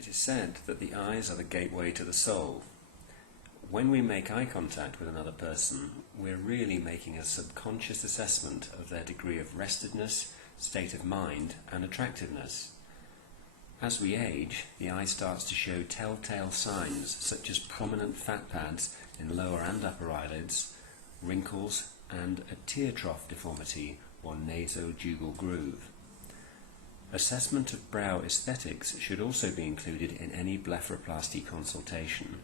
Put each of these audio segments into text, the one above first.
It is said that the eyes are the gateway to the soul. When we make eye contact with another person, we're really making a subconscious assessment of their degree of restedness, state of mind, and attractiveness. As we age, the eye starts to show telltale signs such as prominent fat pads in lower and upper eyelids, wrinkles, and a tear trough deformity or nasojugal groove. Assessment of brow aesthetics should also be included in any blepharoplasty consultation,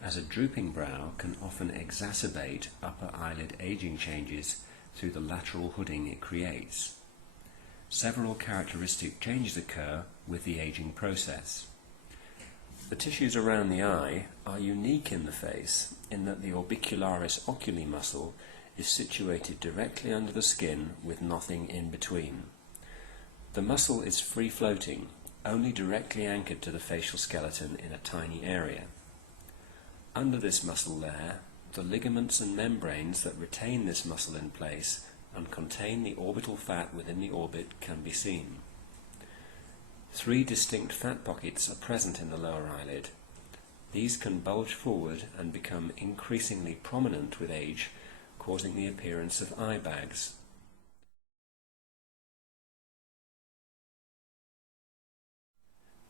as a drooping brow can often exacerbate upper eyelid aging changes through the lateral hooding it creates. Several characteristic changes occur with the aging process. The tissues around the eye are unique in the face in that the orbicularis oculi muscle is situated directly under the skin with nothing in between. The muscle is free-floating, only directly anchored to the facial skeleton in a tiny area. Under this muscle layer, the ligaments and membranes that retain this muscle in place and contain the orbital fat within the orbit can be seen. 3 distinct fat pockets are present in the lower eyelid. These can bulge forward and become increasingly prominent with age, causing the appearance of eye bags.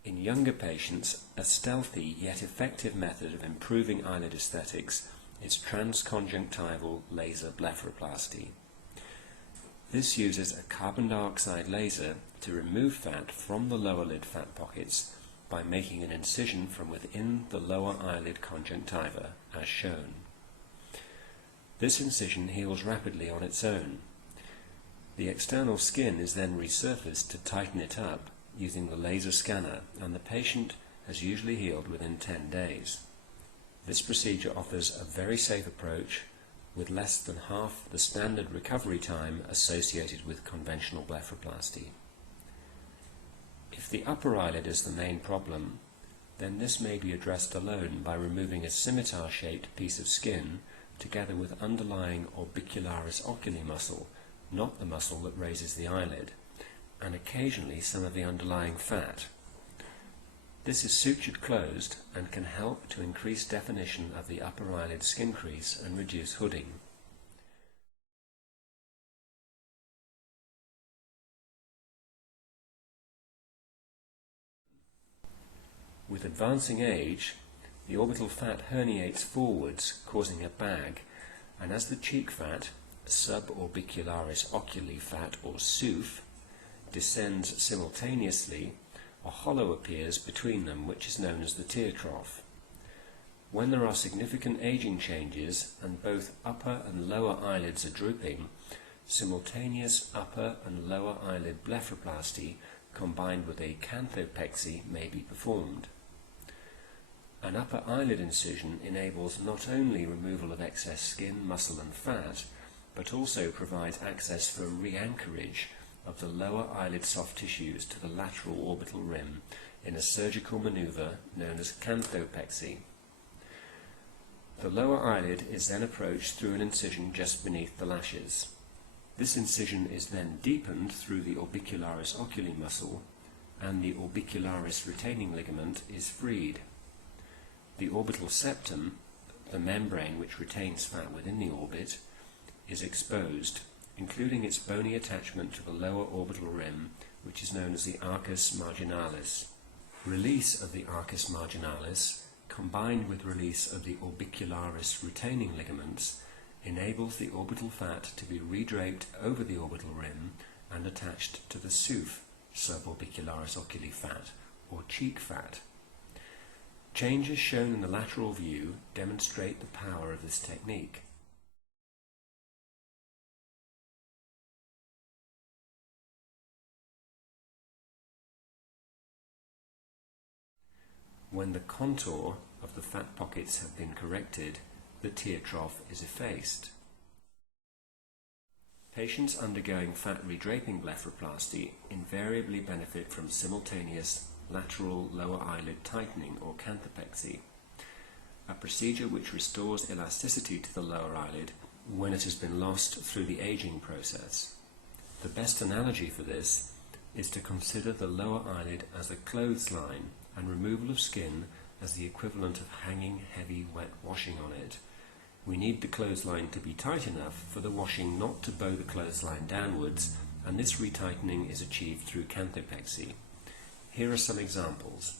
In younger patients, a stealthy yet effective method of improving eyelid aesthetics is transconjunctival laser blepharoplasty. This uses a carbon dioxide laser to remove fat from the lower lid fat pockets by making an incision from within the lower eyelid conjunctiva, as shown. This incision heals rapidly on its own. The external skin is then resurfaced to tighten it up using the laser scanner, and the patient has usually healed within 10 days. This procedure offers a very safe approach with less than half the standard recovery time associated with conventional blepharoplasty. If the upper eyelid is the main problem, then this may be addressed alone by removing a scimitar-shaped piece of skin together with underlying orbicularis oculi muscle, not the muscle that raises the eyelid, and occasionally some of the underlying fat. This is sutured closed and can help to increase definition of the upper eyelid skin crease and reduce hooding. With advancing age, the orbital fat herniates forwards, causing a bag, and as the cheek fat, suborbicularis oculi fat or SOOF, descends simultaneously, a hollow appears between them which is known as the tear trough. When there are significant aging changes and both upper and lower eyelids are drooping, simultaneous upper and lower eyelid blepharoplasty combined with a canthopexy may be performed. An upper eyelid incision enables not only removal of excess skin, muscle and fat, but also provides access for re-anchorage of the lower eyelid soft tissues to the lateral orbital rim in a surgical maneuver known as canthopexy. The lower eyelid is then approached through an incision just beneath the lashes. This incision is then deepened through the orbicularis oculi muscle, and the orbicularis retaining ligament is freed. The orbital septum, the membrane which retains fat within the orbit, is exposed, including its bony attachment to the lower orbital rim, which is known as the arcus marginalis. Release of the arcus marginalis, combined with release of the orbicularis retaining ligaments, enables the orbital fat to be redraped over the orbital rim and attached to the SOOF, suborbicularis oculi fat, or cheek fat. Changes shown in the lateral view demonstrate the power of this technique. When the contour of the fat pockets have been corrected, the tear trough is effaced. Patients undergoing fat redraping blepharoplasty invariably benefit from simultaneous lateral lower eyelid tightening or canthopexy, a procedure which restores elasticity to the lower eyelid when it has been lost through the aging process. The best analogy for this is to consider the lower eyelid as a clothesline and removal of skin as the equivalent of hanging heavy wet washing on it. We need the clothesline to be tight enough for the washing not to bow the clothesline downwards, and this retightening is achieved through canthopexy. Here are some examples.